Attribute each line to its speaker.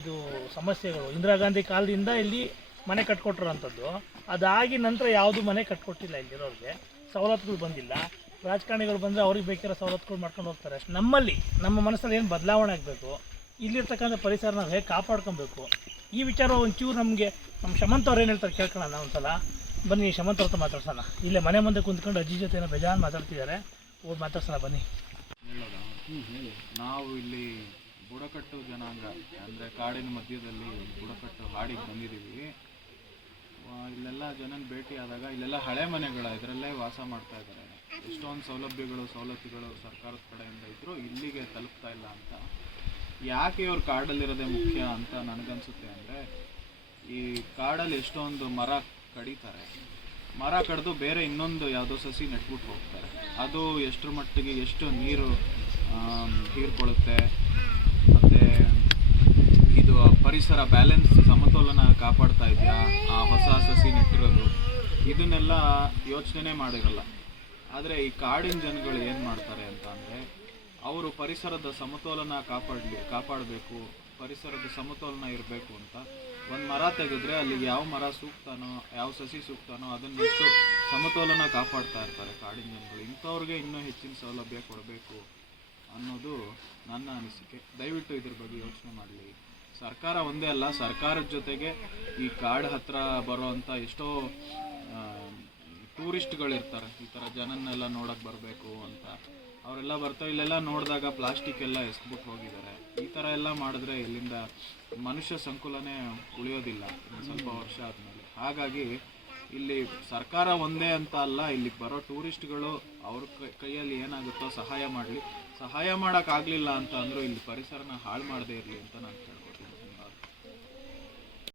Speaker 1: ಇದು ಸಮಸ್ಯೆಗಳು. ಇಂದಿರಾ ಗಾಂಧಿ ಕಾಲದಿಂದ ಇಲ್ಲಿ ಮನೆ ಕಟ್ಕೊಟ್ಟಿರೋಂಥದ್ದು ಅದಾಗಿ ನಂತರ ಯಾವುದು ಮನೆ ಕಟ್ಕೊಟ್ಟಿಲ್ಲ ಇಲ್ಲಿರೋರಿಗೆ. ಸವಲತ್ತುಗಳು ಬಂದಿಲ್ಲ. ರಾಜಕಾರಣಿಗಳು ಬಂದರೆ ಅವ್ರಿಗೆ ಬೇಕಿರೋ ಸವಲತ್ತುಗಳು ಮಾಡ್ಕೊಂಡು ಹೋಗ್ತಾರೆ. ನಮ್ಮಲ್ಲಿ, ನಮ್ಮ ಮನಸ್ಸಲ್ಲಿ ಏನು ಬದಲಾವಣೆ ಆಗಬೇಕು? ಇಲ್ಲಿರ್ತಕ್ಕಂಥ ಪರಿಸರ ನಾವು ಹೇಗೆ ಕಾಪಾಡ್ಕೊಬೇಕು? ಈ ವಿಚಾರ ಒಂಚೂರು ನಮಗೆ ನಮ್ಮ ಶಮಂತ್ ಅವ್ರು ಏನು ಹೇಳ್ತಾರೆ ಕೇಳ್ಕೊಳ್ಳೋಣ ಒಂದ್ಸಲ. ಬನ್ನಿ, ಶಮಂತ್ ಅವ್ರ ಮಾತಾಡ್ಸೋಣ. ಇಲ್ಲೇ ಮನೆ ಮುಂದೆ ಕುಂತ್ಕೊಂಡು ಅಜ್ಜಿ ಜೊತೆ ಏನೋ ಬೇಜಾನ್ ಮಾತಾಡ್ತಿದ್ದಾರೆ. ಹೋಗಿ ಮಾತಾಡ್ಸೋಣ, ಬನ್ನಿ.
Speaker 2: ನಾವು ಇಲ್ಲಿ ಬುಡಕಟ್ಟು ಜನಾಂಗ, ಅಂದರೆ ಕಾಡಿನ ಮಧ್ಯದಲ್ಲಿ ಬುಡಕಟ್ಟು ಹಾಡಿಗೆ ಬಂದಿದ್ದೀವಿ. ಇಲ್ಲೆಲ್ಲ ಜನನ ಭೇಟಿ ಆದಾಗ ಇಲ್ಲೆಲ್ಲ ಹಳೆ ಮನೆಗಳ, ಇದರಲ್ಲೇ ವಾಸ ಮಾಡ್ತಾ ಇದ್ದಾರೆ. ಎಷ್ಟೊಂದು ಸೌಲಭ್ಯಗಳು, ಸವಲತ್ತುಗಳು ಸರ್ಕಾರದ ಕಡೆಯಿಂದ ಇದ್ದರೂ ಇಲ್ಲಿಗೆ ತಲುಪ್ತಾ ಇಲ್ಲ ಅಂತ. ಯಾಕೆ ಇವ್ರು ಕಾಡಲ್ಲಿರೋದೇ ಮುಖ್ಯ ಅಂತ ನನಗನ್ಸುತ್ತೆ ಅಂದರೆ, ಈ ಕಾಡಲ್ಲಿ ಎಷ್ಟೊಂದು ಮರ ಕಡಿತಾರೆ. ಮರ ಕಡಿದು ಬೇರೆ ಇನ್ನೊಂದು ಯಾವುದೋ ಸಸಿ ನೆಟ್ಬಿಟ್ಟು ಹೋಗ್ತಾರೆ. ಅದು ಎಷ್ಟರ ಮಟ್ಟಿಗೆ ಎಷ್ಟು ನೀರು ಹೀರ್ಕೊಳ್ಳುತ್ತೆ? ಮತ್ತು ಇದು ಪರಿಸರ ಬ್ಯಾಲೆನ್ಸ್ ಸಮತೋಲನ ಕಾಪಾಡ್ತಾ ಇದೆಯಾ? ಆ ಹೊಸ ಸಸಿ ನೆಟ್ಟಿರೋದು ಇದನ್ನೆಲ್ಲ ಯೋಚನೆ ಮಾಡಿರಲ್ಲ. ಆದರೆ ಈ ಕಾಡಿನ ಜನಗಳು ಏನು ಮಾಡ್ತಾರೆ ಅಂತ ಅಂದರೆ, ಅವರು ಪರಿಸರದ ಸಮತೋಲನ ಕಾಪಾಡಲಿ, ಕಾಪಾಡಬೇಕು, ಪರಿಸರದ ಸಮತೋಲನ ಇರಬೇಕು ಅಂತ. ಒಂದು ಮರ ತೆಗೆದ್ರೆ ಅಲ್ಲಿಗೆ ಯಾವ ಮರ ಸೂಕ್ತಾನೋ, ಯಾವ ಸಸಿ ಸೂಕ್ತಾನೋ ಅದನ್ನು ಎಷ್ಟು ಸಮತೋಲನ ಕಾಪಾಡ್ತಾ ಇರ್ತಾರೆ ಕಾಡಿನ ಜನಗಳು. ಇಂಥವ್ರಿಗೆ ಇನ್ನೂ ಹೆಚ್ಚಿನ ಸೌಲಭ್ಯ ಕೊಡಬೇಕು. ಅನ್ನೋದು ನನ್ನ ಅನಿಸಿಕೆ. ದಯವಿಟ್ಟು ಇದ್ರ ಬಗ್ಗೆ ಯೋಚನೆ ಮಾಡಲಿ. ಸರ್ಕಾರ ಒಂದೇ ಅಲ್ಲ, ಸರ್ಕಾರದ ಜೊತೆಗೆ ಈ ಕಾಡು ಹತ್ರ ಬರುವಂಥ ಎಷ್ಟೋ ಟೂರಿಸ್ಟ್ಗಳಿರ್ತಾರೆ. ಈ ಥರ ಜನನ್ನೆಲ್ಲ ನೋಡಕ್ಕೆ ಬರಬೇಕು ಅಂತ. ಅವರೆಲ್ಲ ಬರ್ತಾರೆ ಇಲ್ಲೆಲ್ಲ ನೋಡಿದಾಗ ಪ್ಲಾಸ್ಟಿಕ್ ಎಲ್ಲ ಎಸ್ಬಿಟ್ಟು ಹೋಗಿದ್ದಾರೆ. ಈ ಥರ ಎಲ್ಲ ಮಾಡಿದ್ರೆ ಇಲ್ಲಿಂದ ಮನುಷ್ಯ ಸಂಕುಲನೇ ಉಳಿಯೋದಿಲ್ಲ. ಸ್ವಲ್ಪ ವರ್ಷ ಆದಮೇಲೆ. ಹಾಗಾಗಿ ಇಲ್ಲಿ ಸರ್ಕಾರ ಒಂದೇ ಅಂತ ಅಲ್ಲ, ಇಲ್ಲಿಗೆ ಬರೋ ಟೂರಿಸ್ಟ್ಗಳು ಅವ್ರ ಕೈಯಲ್ಲಿ ಏನಾಗುತ್ತೋ ಸಹಾಯ ಮಾಡಲಿ. ಸಹಾಯ ಮಾಡೋಕ್ಕಾಗಲಿಲ್ಲ ಅಂತ ಅಂದರೂ ಇಲ್ಲಿ ಪರಿಸರನ ಹಾಳು ಮಾಡದೇ ಇರಲಿ ಅಂತ ನಾನು ಕೇಳ್ತೀನಿ